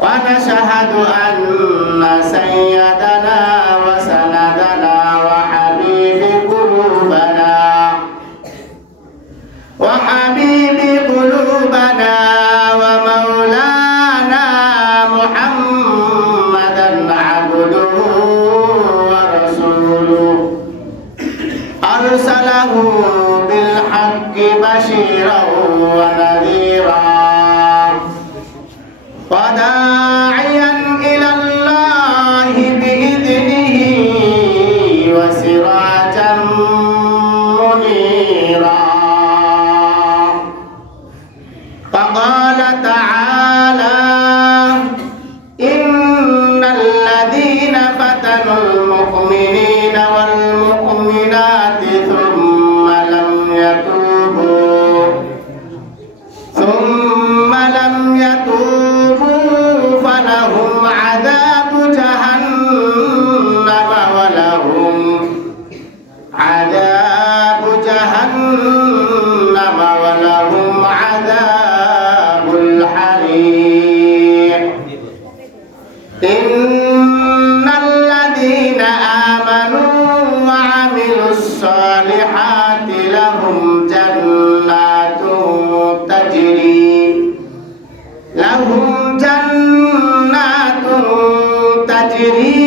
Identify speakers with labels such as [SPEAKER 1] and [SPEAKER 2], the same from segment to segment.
[SPEAKER 1] ونشهد أن سيدنا وسندنا وحبيب قلوبنا وحبيب قلوبنا ومولانا محمدا عبده ورسوله. أرسله بالحق بشيرا ونذيرا. وداعيا إلى الله بإذنه وسراجا منيرا. إن الذين آمنوا وعملوا الصالحات لهم جنات تجري لهم جنات تجري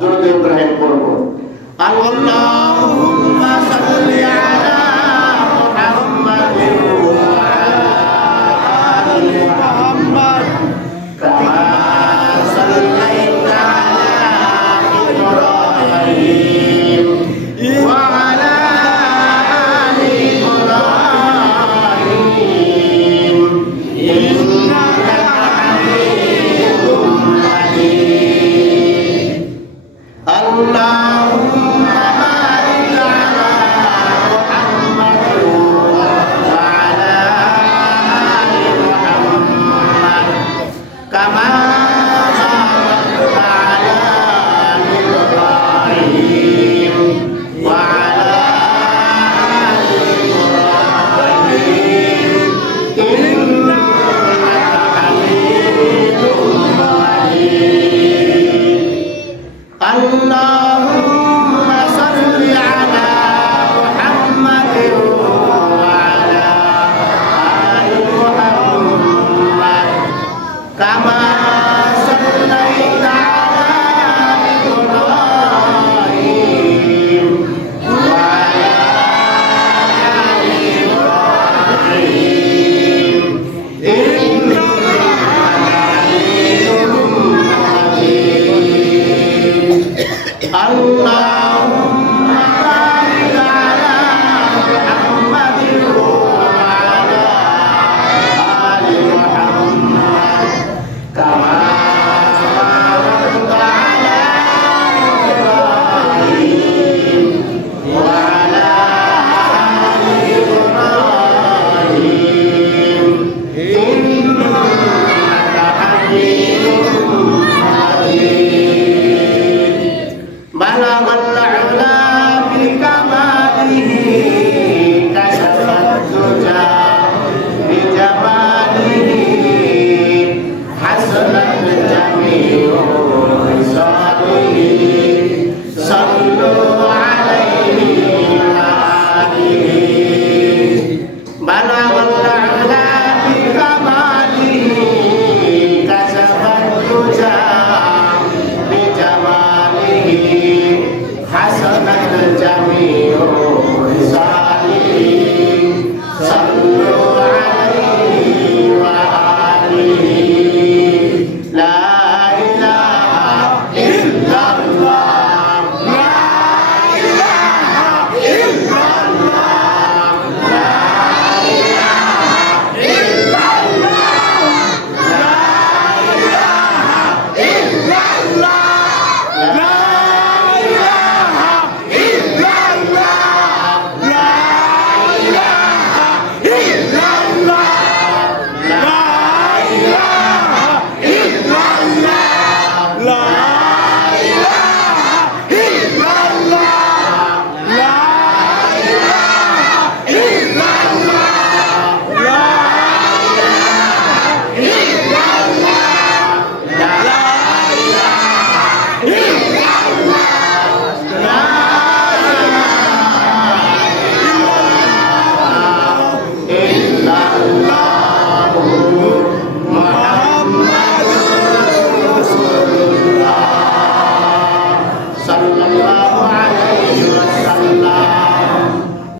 [SPEAKER 2] দুরুদ ইব্রাহিম পড়ব।
[SPEAKER 1] আল্লাহুম্মা সাল্লি আলা